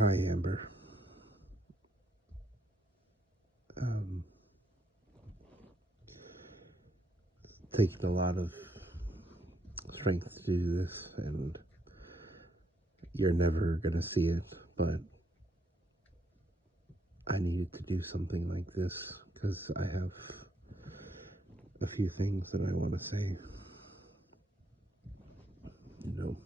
Hi, Amber. Taking a lot of strength to do this, and you're never gonna see it, but I needed to do something like this because I have a few things that I want to say. You know,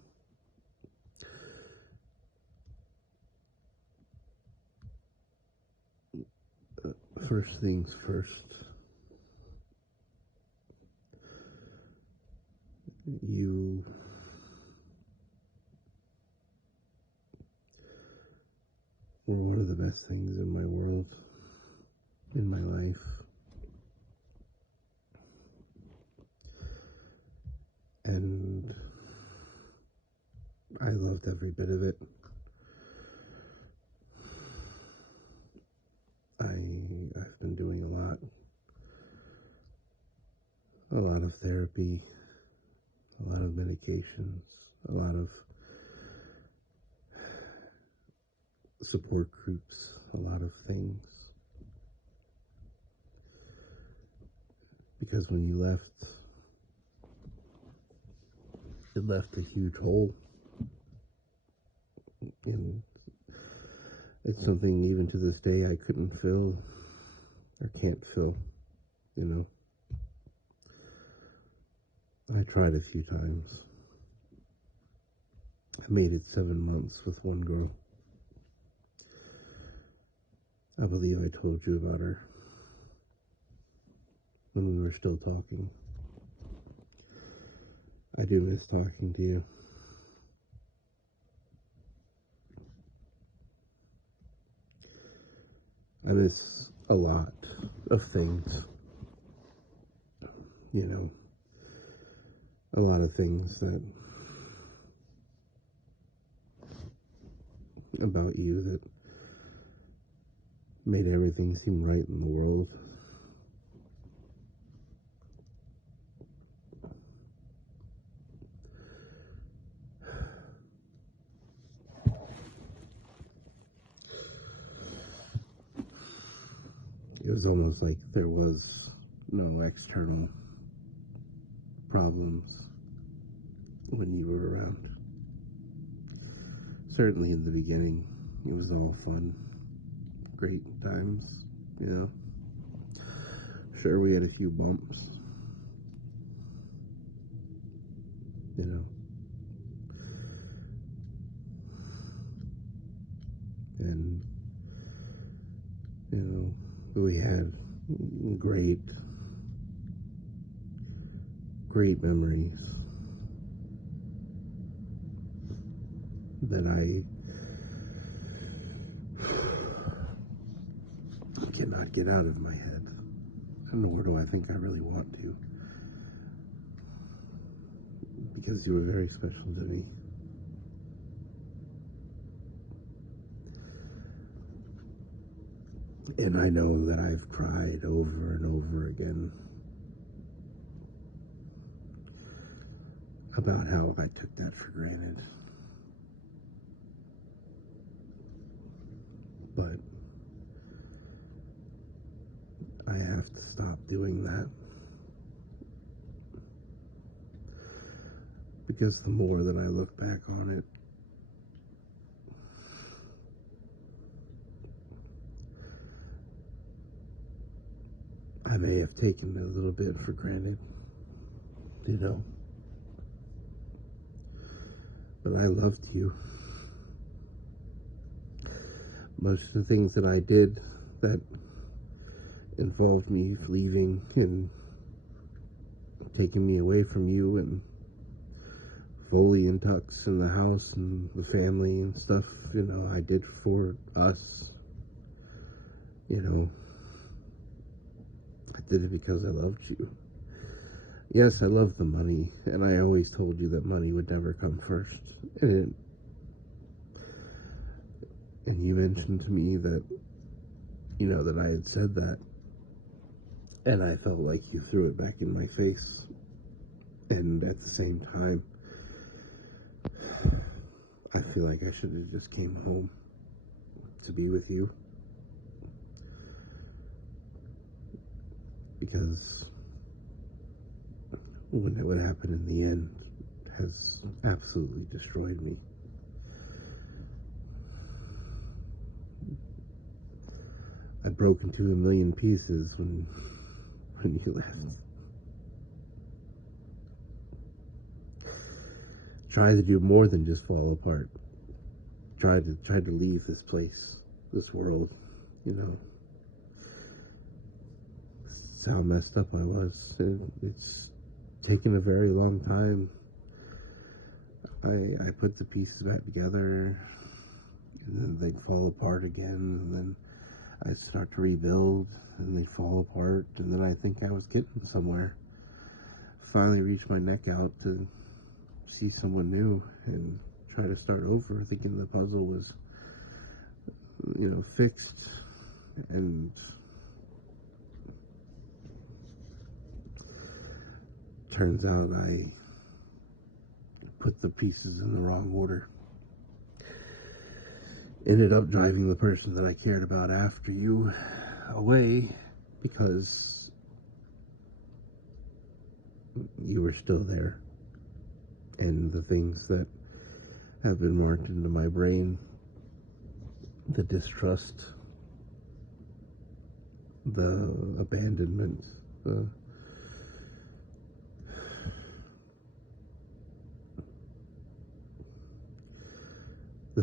first things first, you were one of the best things in my world, in my life. And I loved every bit of it. I've been doing a lot of therapy, a lot of medications, a lot of support groups, a lot of things. Because when you left, it left a huge hole. And it's something even to this day I couldn't fill or can't fill, you know. I tried a few times. I made it 7 months with one girl. I believe I told you about her when we were still talking. I do miss talking to you. I miss a lot of things, you know, a lot of things that about you that made everything seem right in the world. It was almost like there was no external problems when you were around. Certainly in the beginning, it was all fun, great times, you know. Sure, we had a few bumps, you know. And, you know, we had great, great memories that I cannot get out of my head. Nor do I think I really want to. Because you were very special to me. And I know that I've cried over and over again about how I took that for granted. But I have to stop doing that. Because the more that I look back on it, I may have taken a little bit for granted, you know. But I loved you. Most of the things that I did that involved me leaving and taking me away from you and Foley and Tux in the house and the family and stuff, you know, I did for us. You know, I did it because I loved you. Yes, I love the money, and I always told you that money would never come first. And you mentioned to me that, you know, that I had said that, and I felt like you threw it back in my face. And at the same time, I feel like I should have just came home. to be with you. Because what happened in the end has absolutely destroyed me. I broke into a million pieces when you left. Tried to do more than just fall apart. Tried to leave this place, this world, you know. That's how messed up I was. It's taken a very long time. I put the pieces back together, and then they'd fall apart again, and then I'd start to rebuild, and they'd fall apart, and then I think I was getting somewhere. Finally reached my neck out to see someone new and try to start over, thinking the puzzle was, fixed, and turns out I put the pieces in the wrong order. Ended up driving the person that I cared about after you away because you were still there. And the things that have been marked into my brain, the distrust, the abandonment, the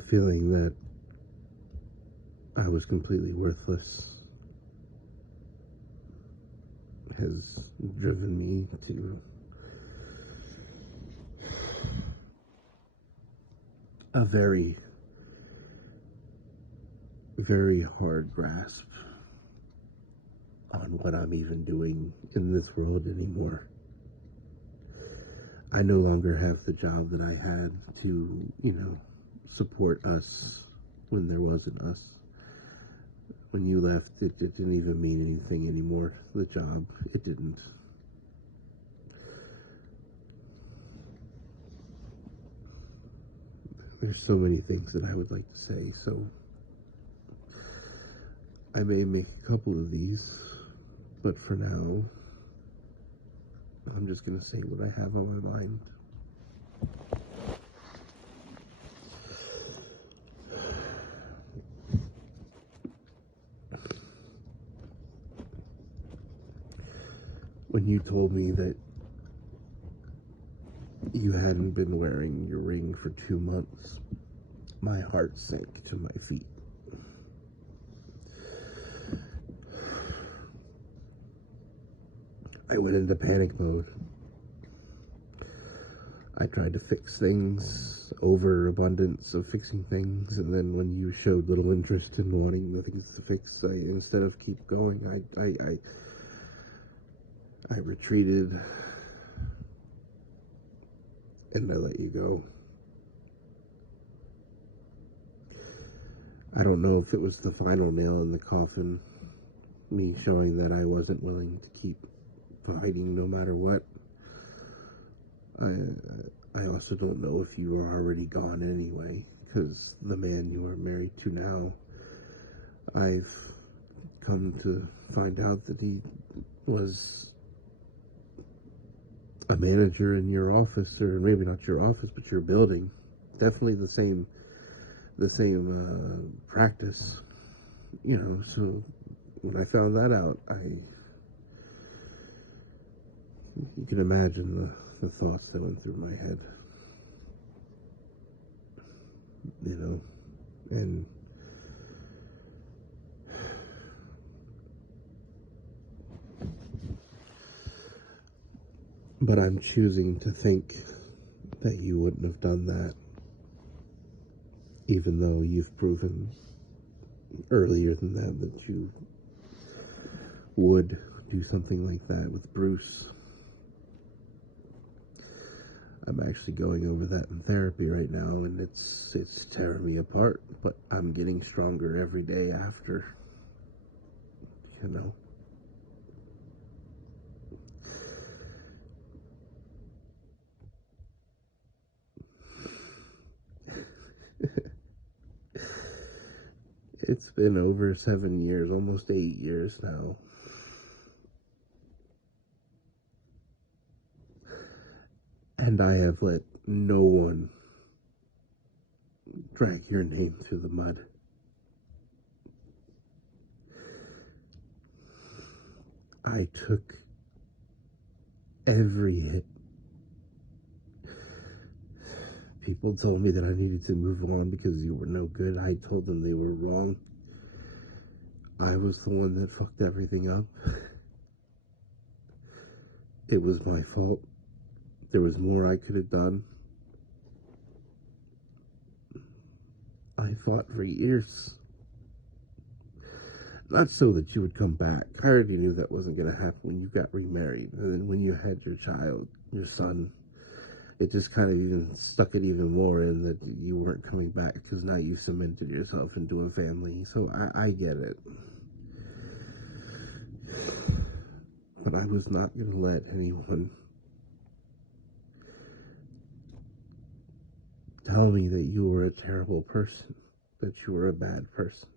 feeling that I was completely worthless has driven me to a very, very hard grasp on what I'm even doing in this world anymore. I no longer have the job that I had to, support us when there wasn't us. When you left, it didn't even mean anything anymore. The job, it didn't. There's so many things that I would like to say, so I may make a couple of these, but for now, I'm just going to say what I have on my mind. When you told me that you hadn't been wearing your ring for 2 months, my heart sank to my feet. I went into panic mode. I tried to fix things, overabundance of fixing things, and then when you showed little interest in wanting the things to fix, instead of keep going, I retreated and I let you go. I don't know if it was the final nail in the coffin, me showing that I wasn't willing to keep fighting no matter what. I also don't know if you were already gone anyway, because the man you are married to now, I've come to find out that he was a manager in your office, or maybe not your office, but your building. Definitely the same practice, so when I found that out, you can imagine the thoughts that went through my head, and but I'm choosing to think that you wouldn't have done that, even though you've proven earlier than that you would do something like that with Bruce. I'm actually going over that in therapy right now, and it's tearing me apart, but I'm getting stronger every day after, It's been over 7 years, almost 8 years now. And I have let no one drag your name through the mud. I took every hit. People told me that I needed to move on because you were no good. I told them they were wrong. I was the one that fucked everything up. It was my fault. There was more I could have done. I fought for years. Not so that you would come back. I already knew that wasn't going to happen when you got remarried. And then when you had your child, your son, it just kind of even stuck it even more in that you weren't coming back because now you cemented yourself into a family. So I get it. But I was not going to let anyone tell me that you were a terrible person, that you were a bad person.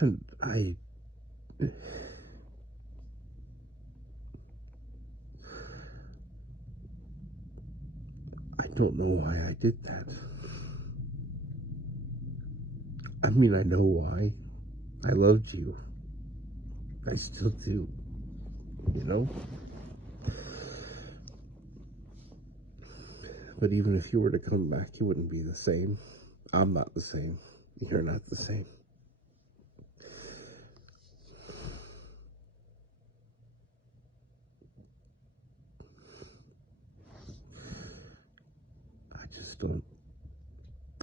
And I don't know why I did that. I mean, I know why. I loved you. I still do. You know? But even if you were to come back, you wouldn't be the same. I'm not the same. You're not the same.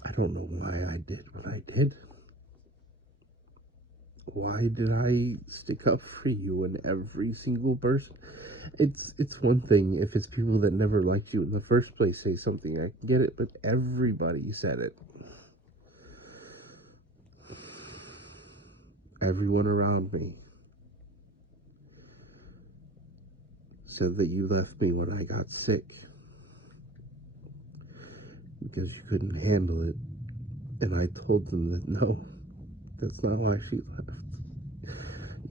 I don't know why I did what I did. Why did I stick up for you and every single person? It's one thing if it's people that never liked you in the first place say something, I can get it, but everybody said it. Everyone around me said that you left me when I got sick because you couldn't handle it. And I told them that no, that's not why she left.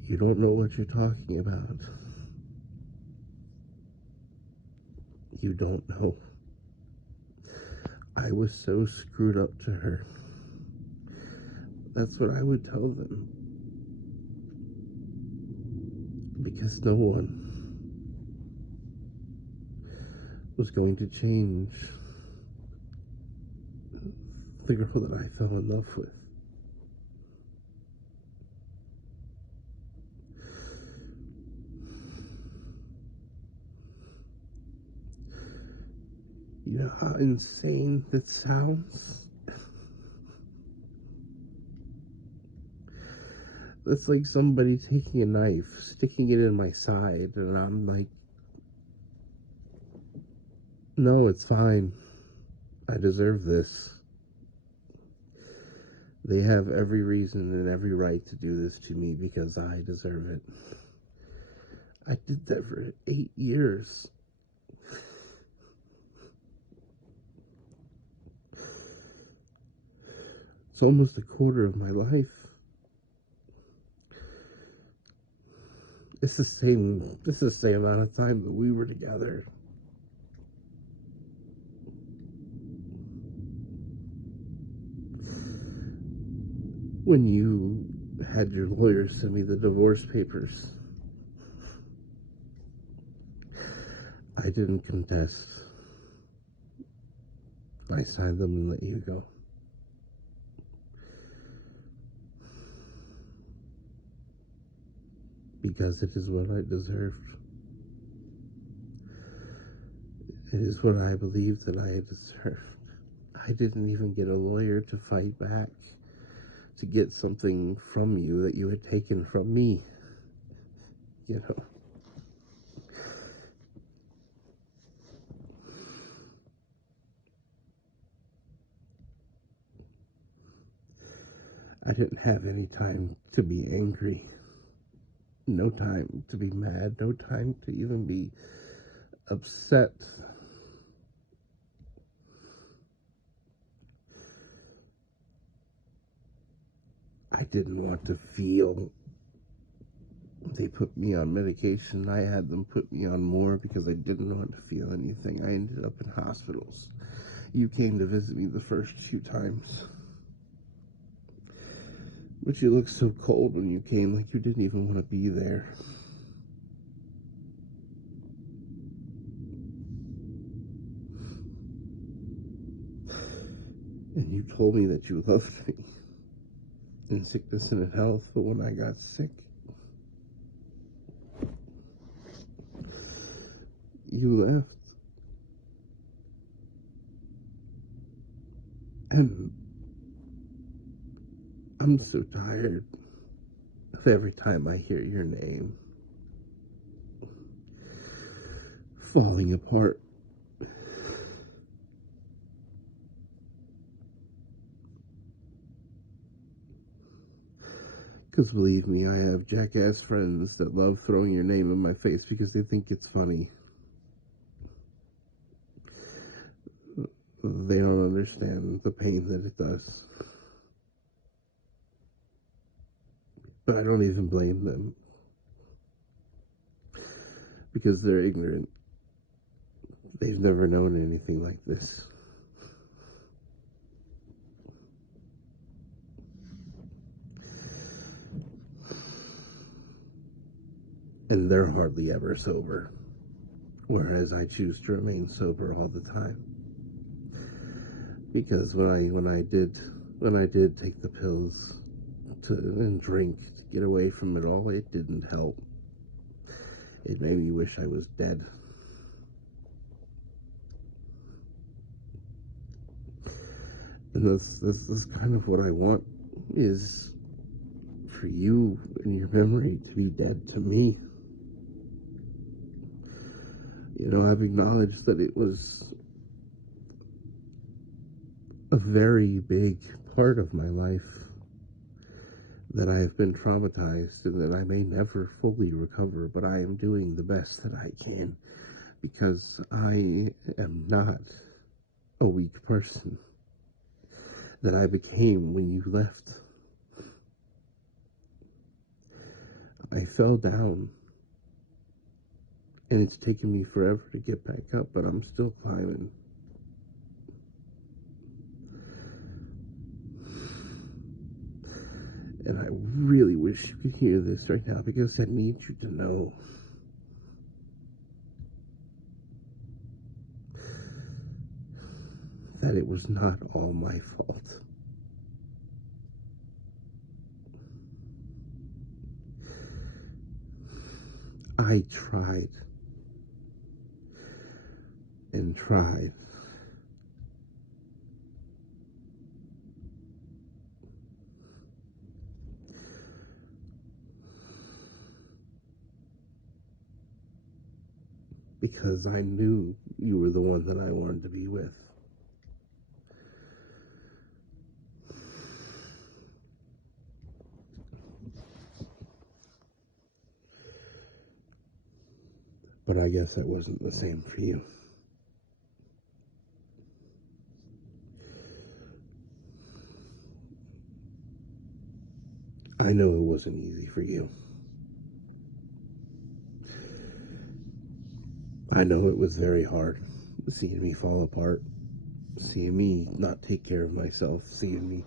You don't know what you're talking about. You don't know. I was so screwed up to her. That's what I would tell them. Because no one was going to change the girl that I fell in love with. You know how insane that sounds? That's like somebody taking a knife, sticking it in my side, and I'm like, no, it's fine. I deserve this. They have every reason and every right to do this to me because I deserve it. I did that for 8 years. It's almost a quarter of my life. It's the same amount of time that we were together. When you had your lawyer send me the divorce papers, I didn't contest. I signed them and let you go. Because it is what I deserved. It is what I believed that I deserved. I didn't even get a lawyer to fight back, to get something from you that you had taken from me. You know? I didn't have any time to be angry. No time to be mad, no time to even be upset. I didn't want to feel. They put me on medication. I had them put me on more because I didn't want to feel anything. I ended up in hospitals. You came to visit me the first 2 times. But you looked so cold when you came, like you didn't even want to be there. And you told me that you loved me in sickness and in health, but when I got sick, you left. And I'm so tired of every time I hear your name falling apart. Because believe me, I have jackass friends that love throwing your name in my face because they think it's funny. They don't understand the pain that it does. But I don't even blame them because they're ignorant. They've never known anything like this. And they're hardly ever sober, whereas I choose to remain sober all the time. Because when I did take the pills and drink to get away from it all, it didn't help. It made me wish I was dead. And this kind of what I want is for you and your memory to be dead to me. You know, I've acknowledged that it was a very big part of my life, that I have been traumatized and that I may never fully recover, but I am doing the best that I can because I am not a weak person that I became when you left. I fell down and it's taken me forever to get back up, but I'm still climbing. And I really wish you could hear this right now because I need you to know that it was not all my fault. I tried and tried. Because I knew you were the one that I wanted to be with. But I guess that wasn't the same for you. I know it wasn't easy for you. I know it was very hard seeing me fall apart, seeing me not take care of myself, seeing me,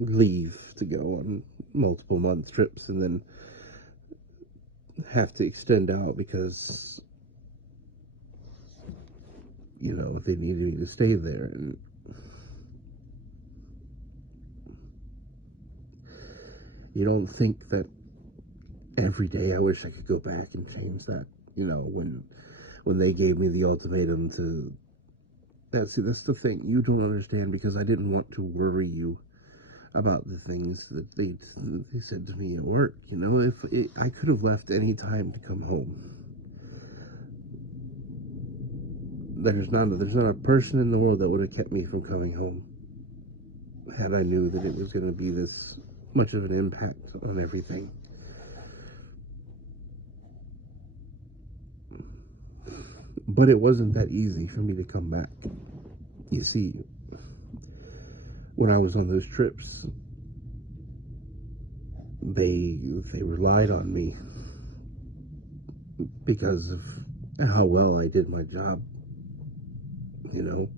leave to go on multiple month trips and then have to extend out because, they needed me to stay there. And you don't think that every day I wish I could go back and change that, when they gave me the ultimatum to that's the thing you don't understand, because I didn't want to worry you about the things that they said to me at work. If I could have left any time to come home. There's not a person in the world that would have kept me from coming home had I knew that it was going to be this much of an impact on everything. But it wasn't that easy for me to come back. You see, when I was on those trips, they relied on me because of how well I did my job, you know,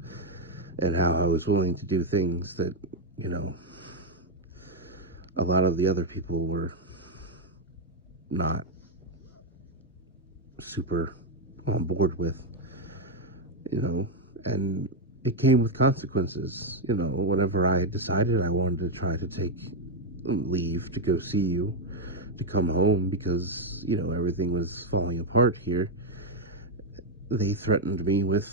and how I was willing to do things that, you know, a lot of the other people were not super on board with, you know, and it came with consequences, you know. Whenever I decided I wanted to try to take leave to go see you, to come home because, you know, everything was falling apart here, they threatened me with,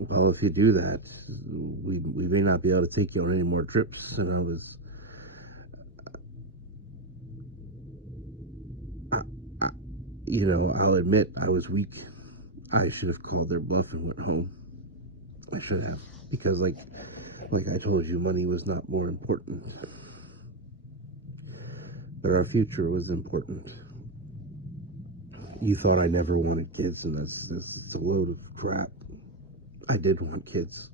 well, if you do that, we may not be able to take you on any more trips. And I, you know, I'll admit I was weak. I should have called their bluff and went home. I should have, because like I told you, money was not more important, but our future was important. You thought I never wanted kids, and that's a load of crap. I did want kids.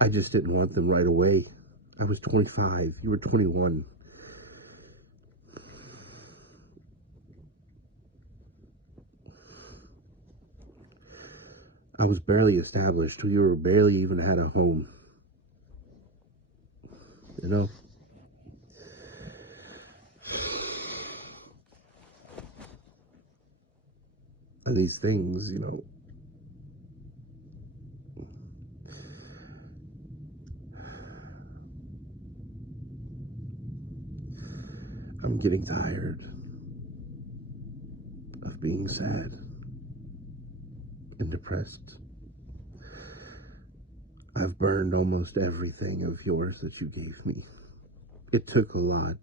I just didn't want them right away. I was 25. You were 21. I was barely established. You were barely even had a home. You know? And these things, you know, I'm getting tired of being sad and depressed. I've burned almost everything of yours that you gave me. It took a lot.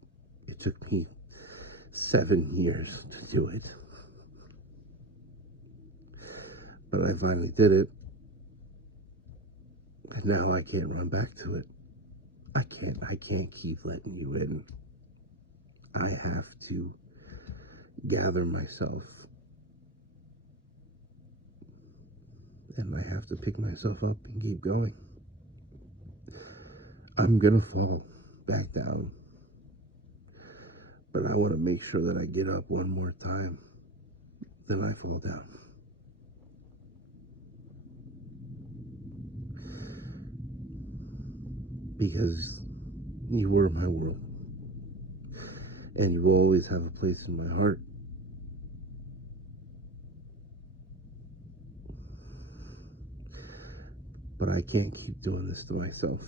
It took me 7 years to do it. But I finally did it. And now I can't run back to it. I can't keep letting you in. I have to gather myself. And I have to pick myself up and keep going. I'm gonna fall back down. But I want to make sure that I get up one more time. Then I fall down. Because you were my world. And you will always have a place in my heart. But I can't keep doing this to myself.